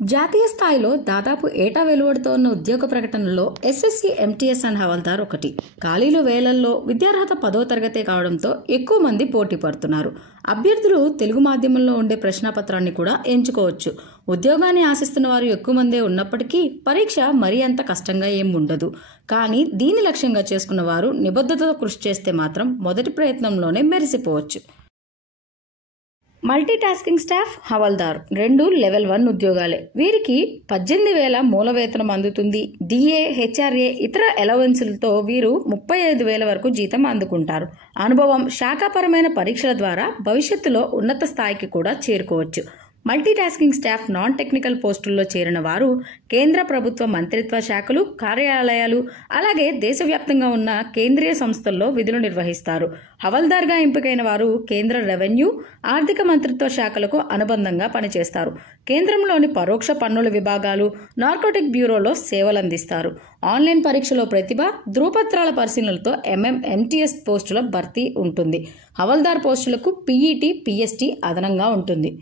జాతీయ స్థాయిలో దాదాపు ఏటా వెలువడుతోన్న ఉద్యోగ ప్రకటనలో ఎస్ఎస్సి, ఎంటీఎస్ అండ్ హవల్దార్ ఒకటి. ఖాళీలు వేలల్లో, విద్యార్హత 10వ తరగతే కావడంతో ఎక్కువ మంది పోటీ పడుతున్నారు. అభ్యర్థులు తెలుగు మాధ్యమంలో ఉండే ప్రశ్నాపత్రాన్ని కూడా ఎంచుకోవచ్చు. ఉద్యోగాన్ని ఆశిస్తున్న వారు ఎక్కువ మందే ఉన్నప్పటికీ పరీక్ష మరీ అంత కష్టంగా ఏం ఉండదు. కానీ దీన్ని లక్ష్యంగా చేసుకున్న వారు నిబద్ధతతో కృషి చేస్తే మాత్రం మొదటి ప్రయత్నంలోనే మెరిసిపోవచ్చు. మల్టీ టాస్కింగ్ స్టాఫ్ హవల్దార్ 2 లెవెల్ 1 ఉద్యోగాలే. వీరికి 18,000 మూల వేతనం అందుతుంది. డిఏ, హెచ్ఆర్ఏ, ఇతర అలవెన్సులతో వీరు 35,000 వరకు జీతం అందుకుంటారు. అనుభవం, శాఖాపరమైన పరీక్షల ద్వారా భవిష్యత్తులో ఉన్నత స్థాయికి కూడా చేరుకోవచ్చు. Multi tasking staff non technical పోస్టుల్లో చేరిన వారు కేంద్ర ప్రభుత్వ మంత్రిత్వ శాఖలు, కార్యాలయాలు, అలాగే దేశవ్యాప్తంగా ఉన్న కేంద్రీయ సంస్థల్లో విధులు నిర్వహిస్తారు. హవల్దార్గా ఎంపికైన వారు కేంద్ర రెవెన్యూ, ఆర్థిక మంత్రిత్వ శాఖలకు అనుబంధంగా పనిచేస్తారు. కేంద్రంలోని పరోక్ష పన్నుల విభాగాలు, నార్కోటిక్ బ్యూరోలో సేవలందిస్తారు. ఆన్లైన్ పరీక్షలో ప్రతిభ, ధృవపత్రాల పరిశీలనలతో ఎంటీఎస్ పోస్టుల భర్తీ ఉంటుంది. హవల్దార్ పోస్టులకు పీఈటీ, పీఎస్టీ అదనంగా ఉంటుంది.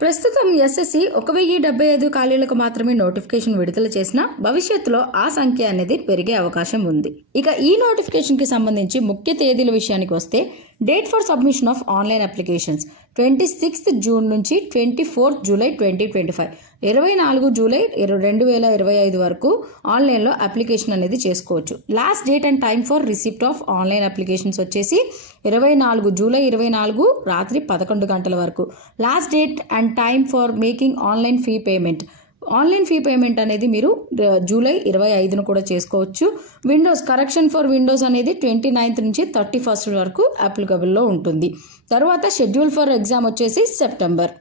ప్రస్తుతం ఎస్ఎస్సి 1075 ఖాళీలకు మాత్రమే నోటిఫికేషన్ విడుదల చేసినా భవిష్యత్తులో ఆ సంఖ్య అనేది పెరిగే అవకాశం ఉంది. ఇక ఈ నోటిఫికేషన్ కి సంబంధించి ముఖ్య తేదీల విషయానికి వస్తే date for submission of online applications 26 June నుంచి 24 జూలై 2025, 24 జూలై 2025 వరకు ఆన్లైన్లో అప్లికేషన్ అనేది చేసుకోవచ్చు. Last date and time for receipt of online applications వచ్చేసి 24 జూలై 2024 రాత్రి 11 గంటల వరకు. Last date and time for making online fee payment. Online fee payment అనేది మీరు జూలై 25ను కూడా చేసుకోవచ్చు. విండోస్ కరెక్షన్ ఫర్ విండోస్ అనేది 29th నుంచి 31st వరకు అప్లికబుల్లో ఉంటుంది. తర్వాత షెడ్యూల్ ఫర్ ఎగ్జామ్ వచ్చేసి సెప్టెంబర్.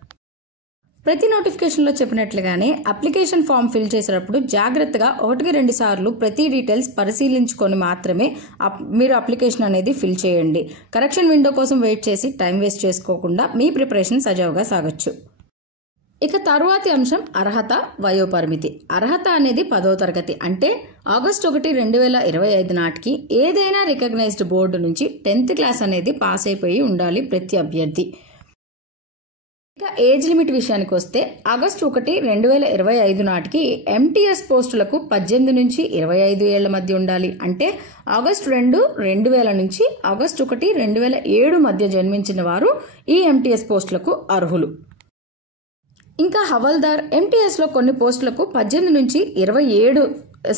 ప్రతి నోటిఫికేషన్లో చెప్పినట్లుగానే అప్లికేషన్ ఫామ్ ఫిల్ చేసేటప్పుడు జాగ్రత్తగా 1-2 సార్లు ప్రతి డీటెయిల్స్ పరిశీలించుకొని మాత్రమే మీరు అప్లికేషన్ అనేది ఫిల్ చేయండి. కరెక్షన్ విండో కోసం వెయిట్ చేసి టైం వేస్ట్ చేసుకోకుండా మీ ప్రిపరేషన్ సజావుగా సాగొచ్చు. ఇక తరువాతి అంశం అర్హత, వయోపరిమితి. అర్హత అనేది 10వ తరగతి అంటే ఆగస్టు 1, 2025 నాటికి ఏదైనా రికగ్నైజ్డ్ బోర్డు నుంచి 10th క్లాస్ అనేది పాస్ అయిపోయి ఉండాలి ప్రతి అభ్యర్థి. ఇక ఏజ్ లిమిట్ విషయానికి వస్తే ఆగస్టు 1, 2025 నాటికి ఎంటీఎస్ పోస్టులకు 18 నుంచి 25 ఏళ్ల మధ్య ఉండాలి. అంటే ఆగస్టు 2, 2000 నుంచి ఆగస్టు 1, 2007 మధ్య జన్మించిన వారు ఈ ఎంటీఎస్ పోస్టులకు అర్హులు. ఇంకా హవల్దార్, ఎంటీఎస్లో కొన్ని పోస్టులకు 18 నుంచి 27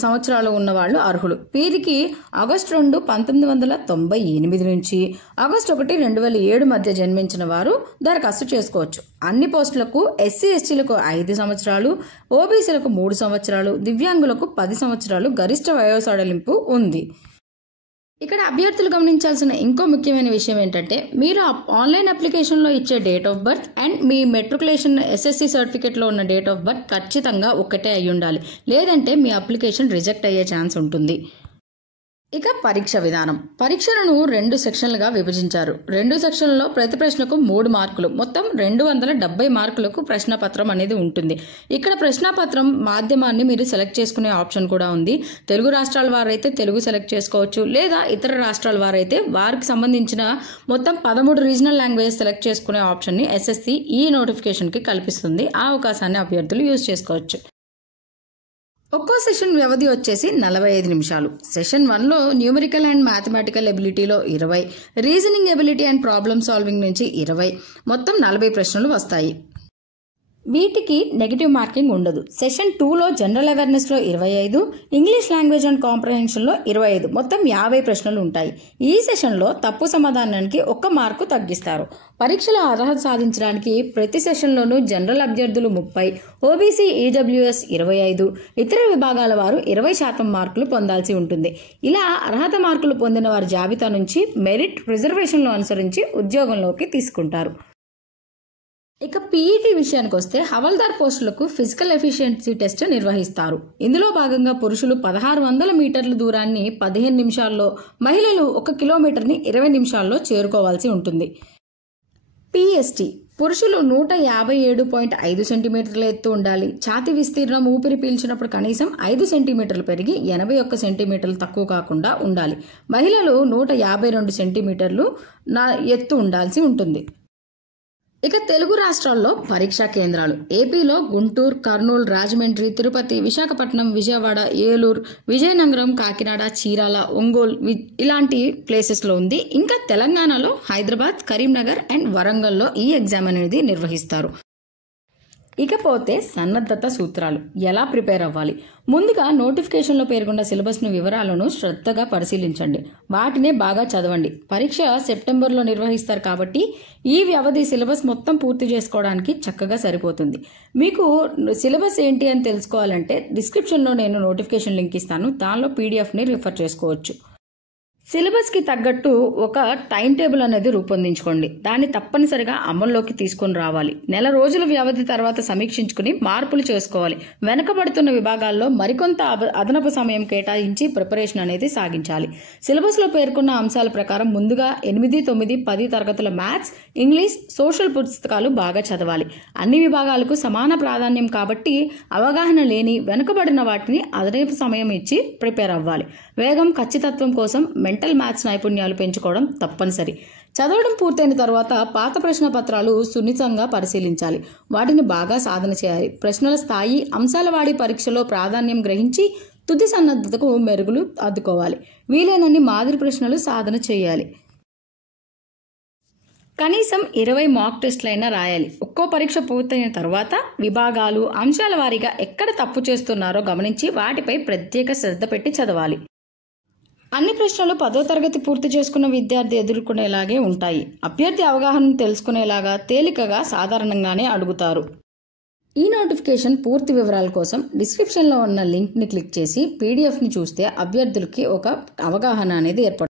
సంవత్సరాలు ఉన్న వాళ్ళు అర్హులు. వీరికి ఆగస్టు 2, 1998 నుంచి ఆగస్టు 1, 2007 మధ్య జన్మించిన వారు దరఖాస్తు చేసుకోవచ్చు. అన్ని పోస్టులకు ఎస్సీ, ఎస్టీలకు 5 సంవత్సరాలు, ఓబీసీలకు 3 సంవత్సరాలు, దివ్యాంగులకు 10 సంవత్సరాలు గరిష్ట వయోసడలింపు ఉంది. ఇక్కడ అభ్యర్థులు గమనించాల్సిన ఇంకో ముఖ్యమైన విషయం ఏంటంటే మీరు ఆన్లైన్ అప్లికేషన్లో ఇచ్చే date of birth and me matriculation SSC సర్టిఫికేట్లో ఉన్న డేట్ ఆఫ్ బర్త్ ఖచ్చితంగా ఒక్కటే అయి ఉండాలి. లేదంటే మీ అప్లికేషన్ రిజెక్ట్ అయ్యే ఛాన్స్ ఉంటుంది. ఇక పరీక్ష విధానం. పరీక్షలను 2 సెక్షన్లుగా విభజించారు. 2 సెక్షన్లలో ప్రతి ప్రశ్నకు 3 మార్కులు, మొత్తం 270 మార్కులకు ప్రశ్నపత్రం అనేది ఉంటుంది. ఇక్కడ ప్రశ్నపత్రం మాధ్యమాన్ని మీరు సెలెక్ట్ చేసుకునే ఆప్షన్ కూడా ఉంది. తెలుగు రాష్ట్రాల వారైతే తెలుగు సెలెక్ట్ చేసుకోవచ్చు, లేదా ఇతర రాష్ట్రాల వారైతే వారికి సంబంధించిన మొత్తం 13 రీజనల్ లాంగ్వేజ్ సెలెక్ట్ చేసుకునే ఆప్షన్ని ఎస్ఎస్సి ఈ నోటిఫికేషన్కి కల్పిస్తుంది. ఆ అవకాశాన్ని అభ్యర్థులు యూజ్ చేసుకోవచ్చు. ఒక్కో సెషన్ వ్యవధి వచ్చేసి 45 నిమిషాలు. సెషన్ 1లో న్యూమరికల్ అండ్ మ్యాథమెటికల్ ఎబిలిటీలో 20, reasoning ability and problem solving నుంచి 20, మొత్తం 40 ప్రశ్నలు వస్తాయి. వీటికి నెగిటివ్ మార్కింగ్ ఉండదు. సెషన్ 2లో జనరల్ అవేర్నెస్లో 25, ఇంగ్లీష్ లాంగ్వేజ్ అండ్ కాంప్రహెన్షన్లో 25, మొత్తం 50 ప్రశ్నలు ఉంటాయి. ఈ సెషన్లో తప్పు సమాధానానికి 1 మార్కు తగ్గిస్తారు. పరీక్షలో అర్హత సాధించడానికి ప్రతి సెషన్లోనూ జనరల్ అభ్యర్థులు 30, ఓబీసీ, ఈడబ్ల్యూఎస్ 25, ఇతర విభాగాల వారు 20% మార్కులు పొందాల్సి ఉంటుంది. ఇలా అర్హత మార్కులు పొందిన వారి జాబితా నుంచి మెరిట్, రిజర్వేషన్లు అనుసరించి ఉద్యోగంలోకి తీసుకుంటారు. ఇక పీఈటీ విషయానికి వస్తే హవల్దార్ పోస్టులకు ఫిజికల్ ఎఫిషియన్సీ టెస్ట్ నిర్వహిస్తారు. ఇందులో భాగంగా పురుషులు 1600 మీటర్ల దూరాన్ని 15 నిమిషాల్లో, మహిళలు 1 కిలోమీటర్ని 20 నిమిషాల్లో చేరుకోవాల్సి ఉంటుంది. పీఎస్టీ పురుషులు 157.5 సెంటీమీటర్ల ఎత్తు ఉండాలి. ఛాతీ విస్తీర్ణం ఊపిరి పీల్చినప్పుడు కనీసం 5 సెంటీమీటర్లు పెరిగి 81 సెంటీమీటర్లు తక్కువ కాకుండా ఉండాలి. మహిళలు 152 సెంటీమీటర్లు ఎత్తు ఉండాల్సి ఉంటుంది. ఇక తెలుగు రాష్ట్రాల్లో పరీక్షా కేంద్రాలు. ఏపీలో గుంటూరు, కర్నూలు, రాజమండ్రి, తిరుపతి, విశాఖపట్నం, విజయవాడ, ఏలూరు, విజయనగరం, కాకినాడ, చీరాల, ఒంగోలు ఇలాంటి ప్లేసెస్లో ఉంది. ఇంకా తెలంగాణలో హైదరాబాద్, కరీంనగర్ అండ్ వరంగల్లో ఈ ఎగ్జామ్ అనేది నిర్వహిస్తారు. ఇకపోతే సన్నద్ధత సూత్రాలు ఎలా ప్రిపేర్ అవ్వాలి. ముందుగా నోటిఫికేషన్లో పేర్కొన్న సిలబస్ను వివరాలను శ్రద్ధగా పరిశీలించండి. వాటినే బాగా చదవండి. పరీక్ష సెప్టెంబర్లో నిర్వహిస్తారు కాబట్టి ఈ వ్యవధి సిలబస్ మొత్తం పూర్తి చేసుకోవడానికి చక్కగా సరిపోతుంది. మీకు సిలబస్ ఏంటి అని తెలుసుకోవాలంటే డిస్క్రిప్షన్లో నేను నోటిఫికేషన్ లింక్ ఇస్తాను. దానిలో పీడిఎఫ్ని రిఫర్ చేసుకోవచ్చు. సిలబస్కి తగ్గట్టు ఒక టైం టేబుల్ అనేది రూపొందించుకోండి. దాన్ని తప్పనిసరిగా అమల్లోకి తీసుకొని రావాలి. నెల రోజుల వ్యవధి తర్వాత సమీక్షించుకుని మార్పులు చేసుకోవాలి. వెనకబడుతున్న విభాగాల్లో మరికొంత అదనపు సమయం కేటాయించి ప్రిపరేషన్ అనేది సాగించాలి. సిలబస్లో పేర్కొన్న అంశాల ప్రకారం ముందుగా 8, 9, 10 తరగతుల మ్యాథ్స్, ఇంగ్లీష్, సోషల్ పుస్తకాలు బాగా చదవాలి. అన్ని విభాగాలకు సమాన ప్రాధాన్యం కాబట్టి అవగాహన లేని వెనుకబడిన వాటిని అదనపు సమయం ఇచ్చి ప్రిపేర్ అవ్వాలి. వేగం, ఖచ్చితత్వం కోసం మెంటల్ మ్యాథ్స్ నైపుణ్యాలు పెంచుకోవడం తప్పనిసరి. చదవడం పూర్తయిన తర్వాత పాత ప్రశ్న పత్రాలు సున్నితంగా పరిశీలించాలి. వాటిని బాగా సాధన చేయాలి. ప్రశ్నల స్థాయి, అంశాల వాడి పరీక్షలో ప్రాధాన్యం గ్రహించి తుది సన్నద్ధతకు మెరుగులు అద్దుకోవాలి. వీలైనన్ని మాదిరి ప్రశ్నలు సాధన చేయాలి. కనీసం 20 మాక్ టెస్ట్లైనా రాయాలి. ఒక్కో పరీక్ష పూర్తయిన తర్వాత విభాగాలు, అంశాల వారీగా ఎక్కడ తప్పు చేస్తున్నారో గమనించి వాటిపై ప్రత్యేక శ్రద్ధ పెట్టి చదవాలి. అన్ని ప్రశ్నలు 10వ తరగతి పూర్తి చేసుకున్న విద్యార్థి ఎదుర్కొనేలాగే ఉంటాయి. అభ్యర్థి అవగాహన తెలుసుకునేలాగా తేలికగా, సాధారణంగానే అడుగుతారు. ఈ నోటిఫికేషన్ పూర్తి వివరాల కోసం డిస్క్రిప్షన్లో ఉన్న లింక్ని క్లిక్ చేసి పీడిఎఫ్ని చూస్తే అభ్యర్థులకి ఒక అవగాహన అనేది ఏర్పడుతుంది.